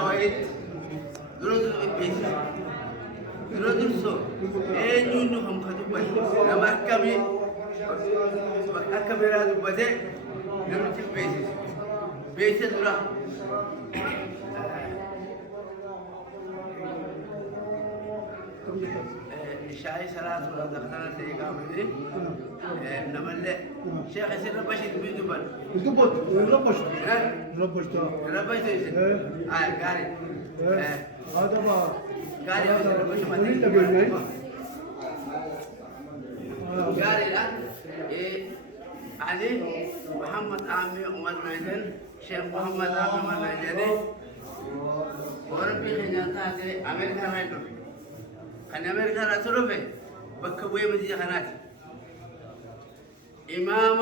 وين درود البيت درود الصوم أي نوهم خدوبة لما أكمل هذا بدأ درود البيت بيت درا شاي صلاة ولا دخلنا تيجا بدي نملة شيخ يصير بشيء بيدوبل بالضبط ربش ربش تا ربش يصير قاري هذا ما قاري يصير ربش ما وليد تيجي بيجي قاري لا علي محمد عامي عمر ميدان شيخ محمد عامي عمر ميداني وربي خجانته أمريكا ما يدري كان أمريكا لا تروفي بكوي مسجد خنات إمام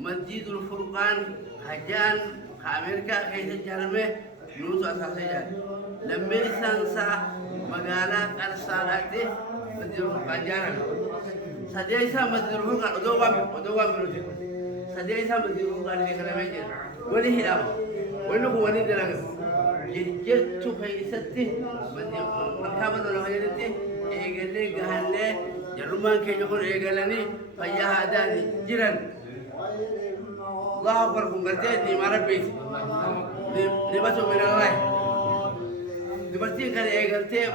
مسجد الفرقان هجان أمريكا كيس جرمه نوز أساسيا لما يسانسا مقالة أرسالاتي مسجد الفرقان جرمه سديسا مسجد الفرقان أدوام بروتي سديسا مسجد الفرقان اللي كنا ميجر ولي هلام ولو ولي دلهم جت فيستي مركبة ولا فيستي إيجالي قهلة جرمان كي يقول إيجالني فيا هذا جيران الله أكبر كونغرتي ما ربيت نبتو من الله نبتي كان إيجالتي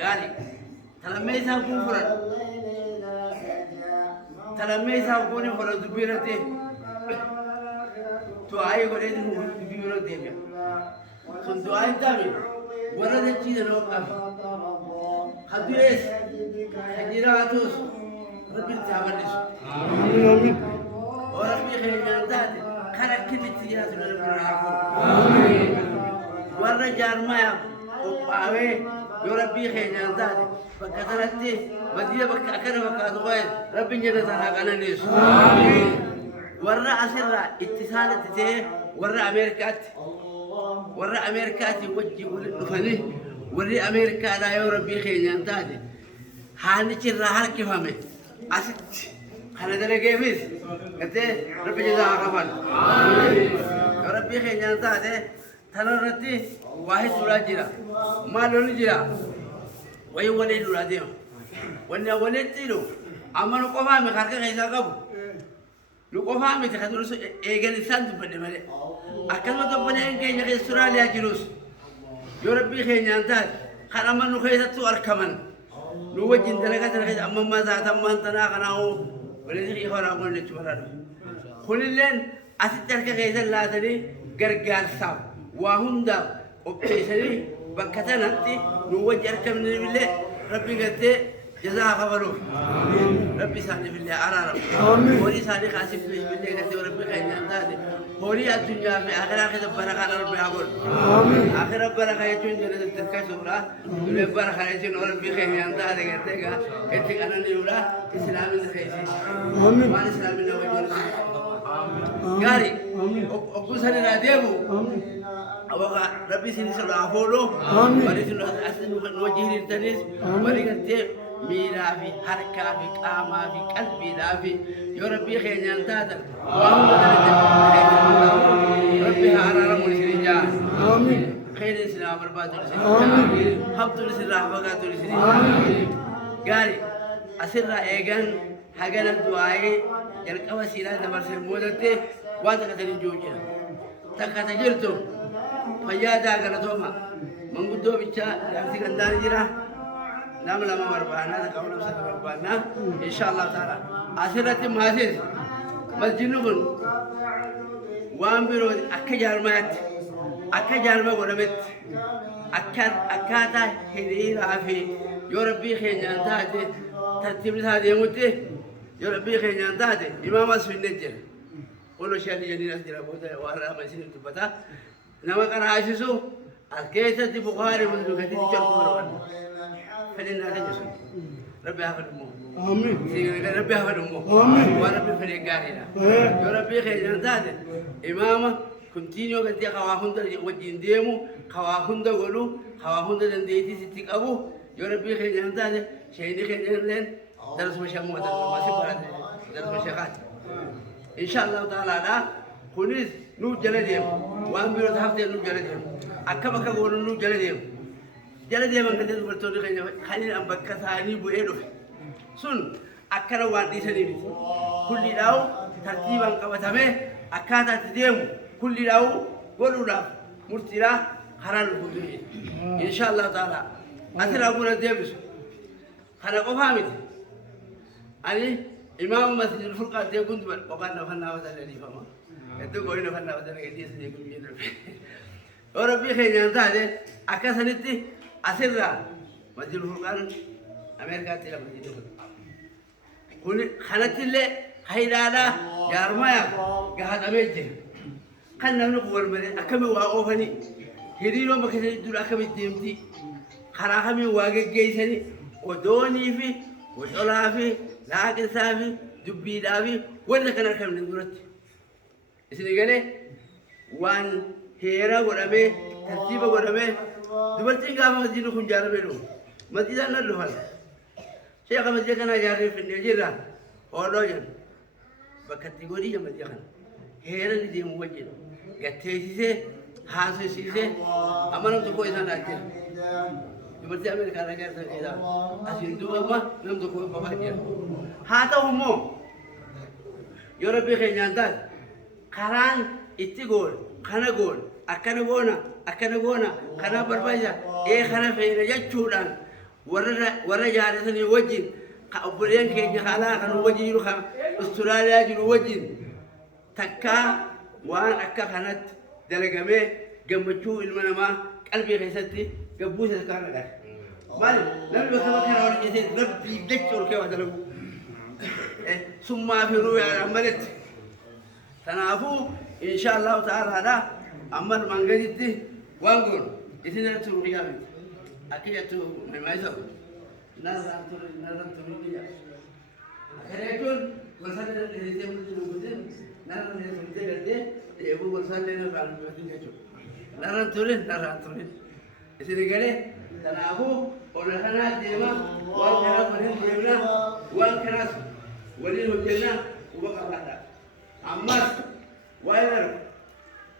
قالي تلميذها كفرا تلميذها كوني فرا زبيرتي تو أي قرية هو زبيرتي سنتوائي تامي ورد الشيء نوقف خدويس خجيراتوس ربي تعملش آمين وربي خيرنا تاتي خرج كل التجارات من العفو ورد جارمايا وقاوي يربي خيرنا تاتي فكثرتي مدينة بكأكل وكادوين ربي جنة هاكنا نيس ورد عسرة اتصالة تيه ورد أمريكات ورا أمريكا توجه ولدفنه ورا أمريكا لا يربي خيرنا تاتي هاني ترى هالك فهمه أسد هذا ده جيمس كته ربي جزاك خير ربي خيرنا تاتي ثلثتي واحد سراجرا ما لون جرا وهي ولد راديو وانا ولد تلو أما نقفا مخارك خيزا قبو نقفا متخدرس إيجان سانت بدي ماله أكلم تبني إنك يجي استراليا جلوس يربي خيرنا تاتي خرما نخيزة سوار كمان نوجين تلقى أما ما زاد أما أنت ناقناه ولذي خبر أقول لك شو كلن أسترك خيزة لا تري غرغال سام وهندا أبتسري بكتنتي نوجي أركب من بالله ربي قلت جزاء خبره ربي سالي بالله أرارم هوري سالي خاسب بالله قلت ربي خيرنا تاتي هوري الدنيا في آخرة كذا بركة ربي أقول آخرة بركة يجون جنة التركة سورة ولا بركة يجون ربي خيرنا تاتي قلت أنا نيولا إسلام الخيسي ما الإسلام إنه وجود قاري أقول سنة ناديبو أبغى ربي سني سلا أفولو ولكن أصل نوجه للتنس ولكن ميرا في حركة في قامة في قلبي لا في يا ربي خيرنا تاتا ربي هارا مرسلين آمين خير الإسلام برباد الإسلام حبط الإسلام فقط الإسلام قاري أسر إيجان حاجنا الدعاء يلقى وسيلة تمارس المودة واتكتن جوجنا تكتجرتم فيادا قلتوما من قدو بيتشا يأتي كندان جرا نام لما مربانا تقول بسات مربانا إن شاء الله تعالى أسرة ماسير مسجنون وامبرو أكجار مات أكجار ما قرمت أكاتا هدير عفي يربي خيرنا تاتي ترتيب هذا يموتي يربي خيرنا تاتي إمام أسف النجر قولوا شيئا جنين أسجل أبوتا وأرى مسجن تبتا نما كان عاشسو الكيسة دي بخاري من الكتير تشرب فلنا تجسم ربي هفد أمه آمين ربي هفد أمه آمين وربي فريق قارنا يا ربي خير نتاد إمامة كنتينيو كنتي خواهند وجين ديمو خواهند قولو خواهند دنديتي ستيك أبو يا ربي خير نتاد شيني خير لين درس مشامو درس مشاخات إن شاء الله تعالى لا كنيس نو جلديم وان بيرو تحت نو جلديم أكما كقول نو جلديم جلديم من كده برتوني خلينا أم بكثاني بويدو سن أكنا وادي سنيبي كل داو ترتيبا كبتامه أكاتا تديم كل داو قولوا لا مرتلا خران الخدوي إن شاء الله تعالى أثر أبونا ديبس خنا قفامت أني إمام مسجد الفرقان ديكون تبر وقالنا فنا وذا اللي فما itu kau ini kan nak jadi dia sendiri kumpul. Orang biasa yang tahu akasan itu asirlah Masjidul Furqan Amerika tidak begitu. Kuni khanatille haydala jarmaya gahat ameje. Kan namnu kuwar mere akami wa ofani. Hiriro makase dura akami timti. Khara kami wa gegeisani odoni fi وشولا في لكن سافي دبي دافي ولا كان كم ندورت إسمه قاله وان هيرا ورمه ترتيب ورمه دبلتين قام مسجد خنجار بيرو مسجد أنا لوهال شيخ مسجد كنا جاري في النجيرة أولوجن بكتيجوري يا مسجد كنا هيرا ندي موجين قتيسي حاسسي أمانم تقول إنسان أكيد Seperti Amerika negara kita, asing dua mah, nam tu kau bawa dia. Hata umum, Europe kenyanta, karan itu gol, kana gol, akan gona, kana berbaja, kana fayda jacuran, warna jari seni wajin, kaupulian kenya kala kana wajin juru kana, Australia juru wajin, takka wan akka kanat dalagame gambacu ilmu nama kalbi kesati. Gabus sekarang kan, mal, lalu bersama orang ini lebih dekor ke wajar lu, semua firu yang amalit, tanafu, insyaallah taala ada amal mangga itu, wangun, itu nanti turun kami, akhirnya tu memang itu, naran turun dia, akhirnya itu bersama dengan dia menjadi naran dia menjadi dia, ibu bersama dengan orang itu, naran turun. Isini kene tanafu orang kana dema wal kana panin demna wal kana walil hujna ubaqada ammas wailar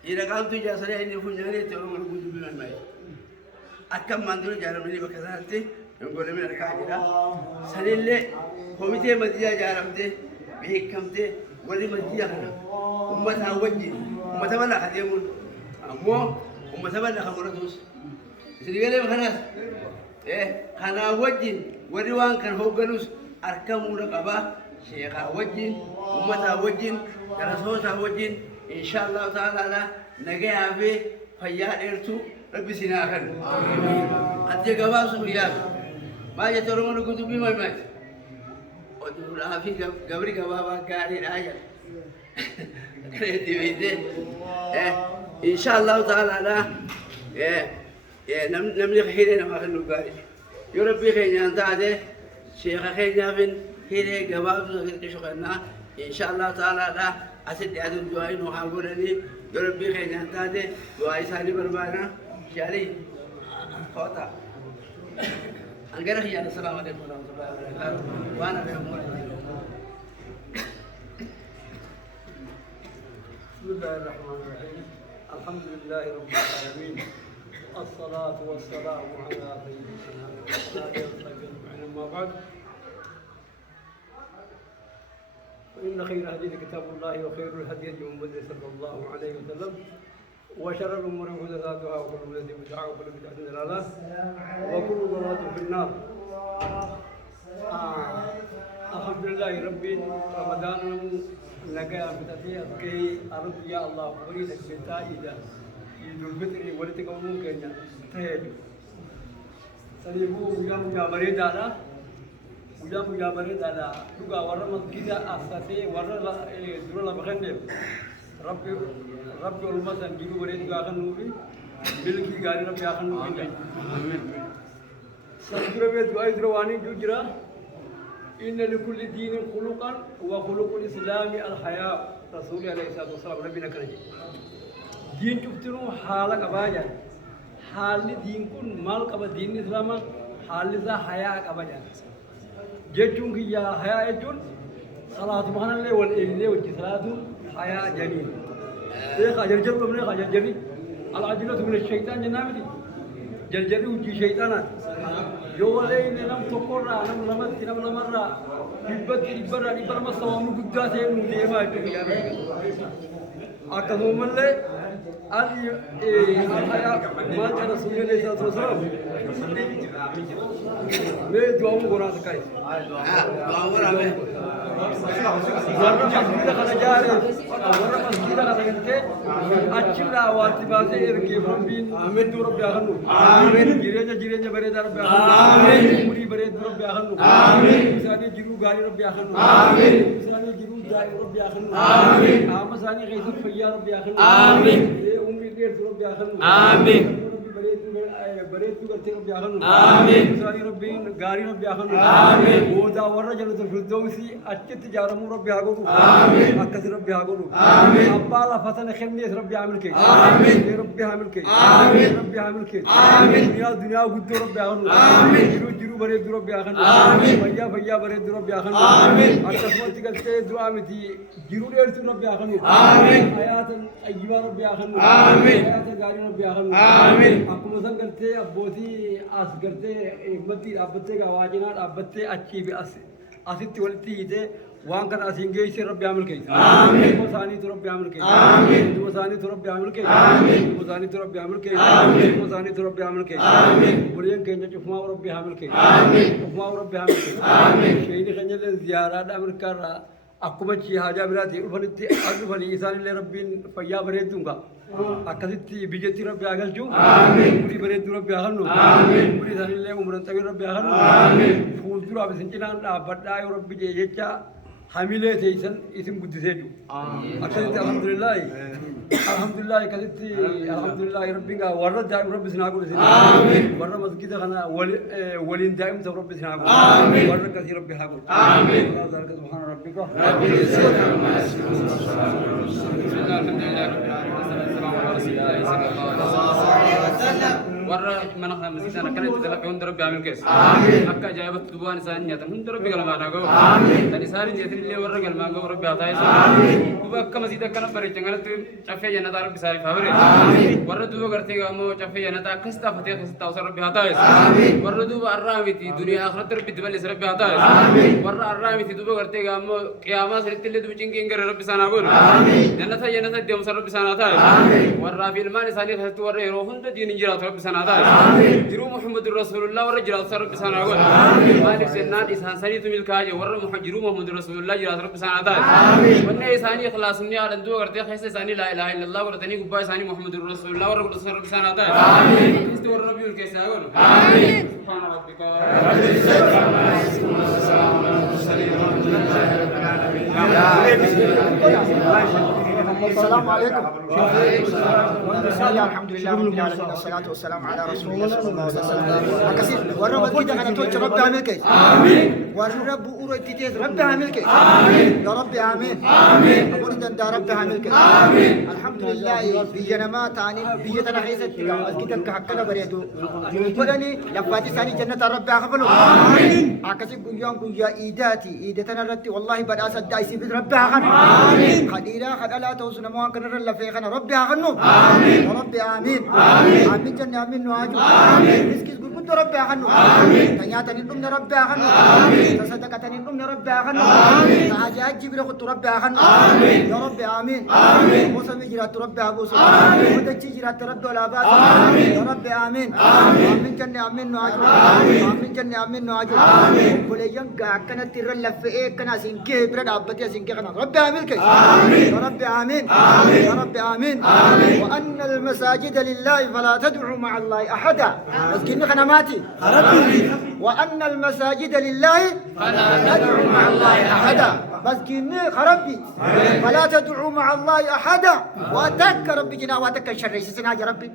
ida kan tu jasare ini funjane te orang buju bilan mai akam manduru jaram ni bakazati ngole men kaajira sanille komite madiya jaramte bihikamte wali madiya kana ummata wajji ummata bala khadimun ammo ummata bala khamratus Sedikit makanlah, karena wajin, wadiwan kan hoganus arkam muda kaba, syekh wajin, umat wajin, rasul wajin, insyaallah taala lah, negara abe, fayad ertu, lebih sinakan. Aja kaba suliah, macam orang orang kutubi macam, odul afi gabri kaba bagari aja, kreatif insyaallah taala lah, نملي خيرنا ما خلوا بالي يربي خيرنا تعده شيخ خيرنا فين خيره جواب زغير كشغلنا إن شاء الله تعالى لا أسد عدو جوائن وحاولني يربي خيرنا تعده دعاء سالي بربانا شالي خوتا أنقرأ خيانا السلام عليكم ورحمة الله وبركاته وأنا في أمور بسم الله الرحمن الرحيم الحمد لله رب العالمين الصلاة والسلام على سيدنا وعلى آله أما بعد فإن خير الحديث كتاب الله وخير الهدي هدي محمد صلى الله عليه وسلم وشر الأمور محدثاتها وكل محدثة بدعة وكل بدعة ضلالة وكل ضلالة في النار. الحمد لله ربي رمضان نجا بتاتي كي أرد يا الله بريد بتاعي Dulfitri wali tiga umum kenya terhadu. Sanibu ujang mereda lah, ujang mereda lah. Juga warna masjidnya asasnya warna dulu lah bahkan dia. Rabbi ulama dan jiru mereda juga akan nubi, bilki gari Rabbi akan nubi. Amin. Sanjura me doa idrawani jujra. Inna likulli dinin khuluqan wa khuluqul islami al haya. Rasulullah alaihi wasallam Rabbi nak kerja. Din cuftiru hala kabajan, hali din kun mal kaba din Islam, hali za haya kabajan. Jejung kiya haya ejun, salatu makan le wal le wal salatu حياة جميل إيه جرجر من إيه جرجري العجلة من الشيطان جنابتي جرجري وجي شيطانات يوالين نم تقرا نم لمت نم لمرة يبرا ما سوى من قداسة مديما يا أكمل من له أدي الحياة ما كان رسول الله صلى الله عليه وسلم मैं दुआओं को रात का दुआओं को रात warra masjida kana jaare warra masjida kana gante achira awati baase erge bombin amin du rabbi akhanu amin jireja bare dar rabbi akhanu amin muri bare du rabbi akhanu amin misani jiru gari rabbi akhanu amin misani jiru gari rabbi akhanu amin amasani ghayth fayya rabbi akhanu amin ummi der du rabbi akhanu amin bare tu करते रब याखनु आमीन सारी रब्बीन गारी रब याखनु आमीन ओदा वरना जन्नत फिरदौसी अच्छे तिजारमु रब यागो आमीन अक्कस रब यागो आमीन अब्बाला फतन खिमनी रब यामिल के आमीन रब यामिल के आमीन रब यामिल के आमीन दुनिया गुद्दो रब याखनु आमीन जिरु bare du रब याखनु आमीन भैया bare du रब याखनु आमीन अक्कस मत करते दुआ में थी जिरु देर तू रब याखनु आमीन आयात अय्यवा रब याखनु आमीन आयात गारी रब याखनु आमीन आपको मसन करते अब्बोती आस करते एकमती अब्बते का आवाजना अब्बते अच्छी भी असित वलती इधे वहाँ का असिंगे इसे रब यामिल के आमीन मुसानी तो रब यामिल के आमीन मुसानी तो रब यामिल के आमीन मुसानी तो रब यामिल के आमीन मुसानी तो रब यामिल के आमीन बुलियन के जो चुमा रब यामिल के आमीन चुमा रब यामिल के आमीन शेरी खंजल ज़ियारत अमेरिका أقوم شيء حاجة براتي وفنتي أقبل إنسان اللي ربي فيا بريدونغا أكثرتي بيجتي ربي أقلجو آمين بري بريد ربي أهلنو آمين بري ثاني اللي عمرنا ربي أهلنو آمين فوزدرا بسنجنا بدأ ربي جيجتا حميلة تيسن اسم قدسيجو أكثرتي الحمد لله كثرتي الحمد لله ربي ورد دائم ربي سناقول آمين ورد مسجد خنا ولين دائم ربي سناقول آمين ورد كثير ربي هاقول آمين ذلك سبحان ربك ربي العزة عما يصفون الحمد لله رب العالمين والسلام على رسول الله صلى الله عليه وسلم ورا منخنا مسجدنا كانت تلقى هند ربي عامل كيس آمين أكا جايبت تبوان سانية هند ربي قال ما نقول آمين تاني ساري جتري اللي ورا قال ما نقول ربي عطايس آمين تبوا أكا مسجد كنا بري جنگل تو چفه جنة ربي ساري فاوري آمين ورا تبوا کرتے گا مو چفه جنة کستا فتح کستا وسر ربي عطايس آمين ورا تبوا الرامتي دنيا آخرت ربي تبلي سر ربي عطايس آمين ورا الرامتي تبوا کرتے گا مو قيامة سرت اللي تبوا چنگين کر ربي سانا قول آمين جنة ديوم سر ربي سانا عطايس آمين ورا في المال سالي خست ورا يروحون تدين جرات ربي سانا عطايس جرو محمد رسول الله ورا جرات سر ربي سانا قول مالك سنان إنسان سالي تميل كاج ورا جرو محمد رسول الله جرات ربي سانا عطايس وني إنساني خلاص مني على دو کرتے خيس إنساني لا إله إلا الله ورا تاني قبائ إنساني محمد رسول الله ورا جرات سر ربي سانا عطايس آمين استوى ربي الكيس أقول آمين سبحان ربك رب العزة عما يصفون والسلام على المرسلين والحمد لله رب العالمين السلام عليكم. بسم الله الحمد لله رب العالمين والصلاة والسلام على رسول الله صلى الله عليه وسلم. أكثر ورب كده أنا توجه رب عاملك. آمين. ورب أوريتيز رب عاملك. آمين. يا رب آمين. آمين. أقول ده رب عاملك. آمين. الحمد لله بيجنما تاني بيجتنا حيزت مسجدك كهكذا بريدو. يقولني لفاتي ثاني جنة رب عقبله. آمين. أكثر قويا إيداتي إيدتنا رتي والله بدأ صدّايسي بيد رب عقبله. آمين. خديرة خدلا توصل موان كنر اللفي خنا ربي أغنو آمين ربي آمين آمين آمين جنة آمين نواجو آمين رزقك قلت ربي أغنو آمين تنياتا نلقم ربي أغنو آمين تصدقتا نلقم ربي أغنو آمين تحاجات جبري خط ربي أغنو آمين يا ربي آمين آمين موسى بجرات ربي أبوس آمين ودجي جرات ربي والعباس آمين يا ربي آمين آمين جنة آمين نواجو آمين جنة آمين نواجو آمين كليان كنا تير اللفي كنا سينكي برد عبتي سينكي خنا ربي آمين كي آمين يا ربي آمين آمين يا رب آمين آمين وأن المساجد لله فلا تدعوا مع الله أحدا مسكين خنماتي وأن المساجد لله فلا تدعوا مع الله أحدا مسكين خربي فلا تدعوا مع الله أحدا وأتك ربي جنا وأتك الشر سنا يا ربي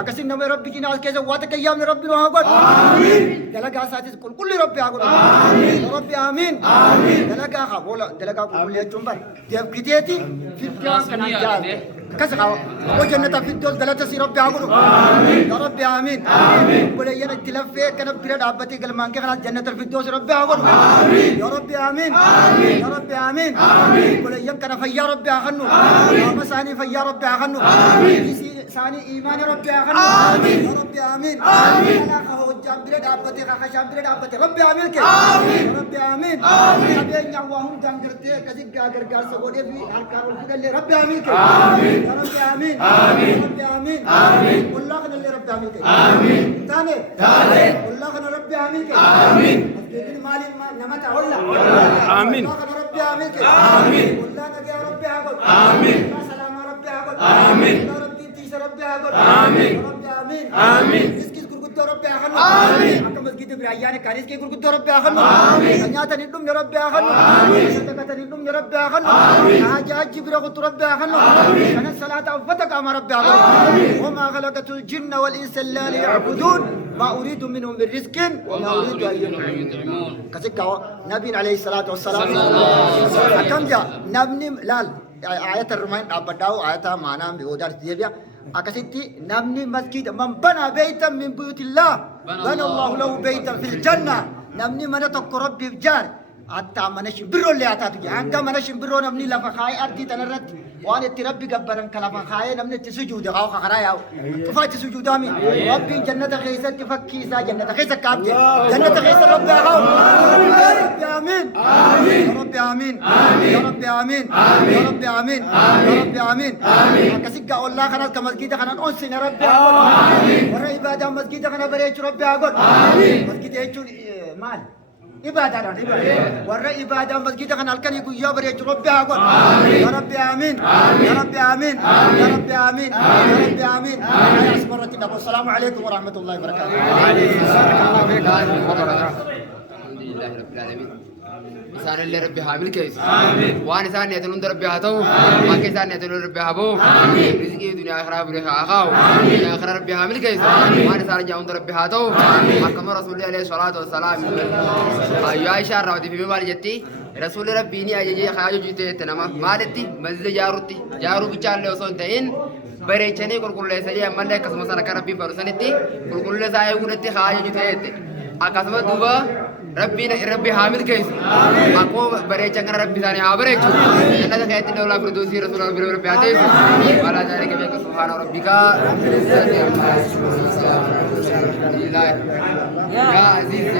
أكسين نبي ربي جنا كذا وأتك أيام ربي وهاقول آمين دلقا ساتس كل ربي هاقول آمين يا ربي آمين آمين دلقا خبولا دلقا كل يوم جنبر جب كتيتي في كان كناجال كسخوا وجنة في الدوس دلت سي ربي أقولوا آمين يا ربي آمين آمين بلينا التلفة كنا بريد عبتي قلمان كنا جنة في الدوس ربي أقولوا آمين يا ربي آمين آمين يا ربي آمين آمين بلينا كنا فيا ربي أخنو يا مساني فيا ربي أخنو آمين ساني إيمان ربي أخنو آمين يا ربي آمين آمين أنا خو جام بريد عبتي خشام بريد عبتي ربي آمين كي آمين يا ربي آمين آمين أبي نعوهم دانجرتي كذي قاعر قاعر سبودي في هالكار والكل ربي آمين كي آمين يا ربي آمين آمين يا ربي آمين آمين والله خنا اللي ربي آمين كي آمين ثاني والله خنا ربي آمين كي آمين مسجد مال نمت والله آمين والله خنا ربي آمين كي آمين والله نجي ربي أقول آمين سلام ربي أقول آمين ربي تيس ربي أقول آمين ربي آمين آمين इसकी गुरगुद्दो रब्बे आखनो आमीन अकम मस्जिद ब्राह्या ने कारिस के गुरगुद्दो रब्बे आखनो आमीन अन्याता निदुम रब्बे आखनो आमीन सदकता निदुम रब्बे आखनो आमीन हाजात जिब्रा को रब्बे आखनो आमीन अन सलात अफतक अमर रब्बे आखनो आमीन वमा खलaqtul jinna wal insa illa liya'budun ma uridu minhum min rizqin wa ma uridu an yut'imun kasika nabi alayhi salatu wassalam akam ja nabni lal ayat ar-rumain abadau ayata mana biodar dia أكسيتي نبني مسجد من بنى بيتا من بيوت الله بنى الله له بيتا في الجنة نبني من تقرب بجار حتى منش برو اللي أتاتك عنك منش برو نبني لفخاي أرضي تنرد وأنا تربي جبرن كلفخاي نبني تسجود غاو خرايا كفاية تسجود أمي ربي جنة خيسة تفكيسة جنة خيسة كابتة جنة خيسة ربي غاو يا ربي آمين يا ربي آمين يا ربي آمين يا ربي آمين يا ربي آمين أكسيك الله خنا كمسجد خنا أنسين ربي أقول ورا إبادة مسجد خنا بريج ربي أقول مسجد يجون مال إبادة ورا إبادة مسجد خنا الكن يقول يا بريج ربي أقول يا ربي آمين يا ربي آمين يا ربي آمين يا ربي آمين السلام عليكم ورحمة الله وبركاته الحمد لله رب العالمين إنسان اللي ربي هابل كيس وان إنسان يتلون ربي هاتو ما كإنسان يتلون ربي هابو رزقي دنيا آخرة بريخ آخاو دنيا آخرة ربي هابل كيس وان إنسان جاون ربي هاتو حكم رسول الله عليه الصلاة والسلام أيها عائشة راودي في مال جتي رسول ربي ني أجي خاجو جيتي تنما مالتي مزد جاروتي جارو بيچال له سون تين بريچني كل سري أمانة كسم سنة كربي فرسانتي كل ساي ودتي خاجو جيتي أكاسم دوبا ربي حامد كيس أكو بريچنگ ربي ثاني عبريچو أنا ذكرت دولا فردوسي رسول الله ربي عتيس ولا ذلك بك سبحان ربك يا عزيز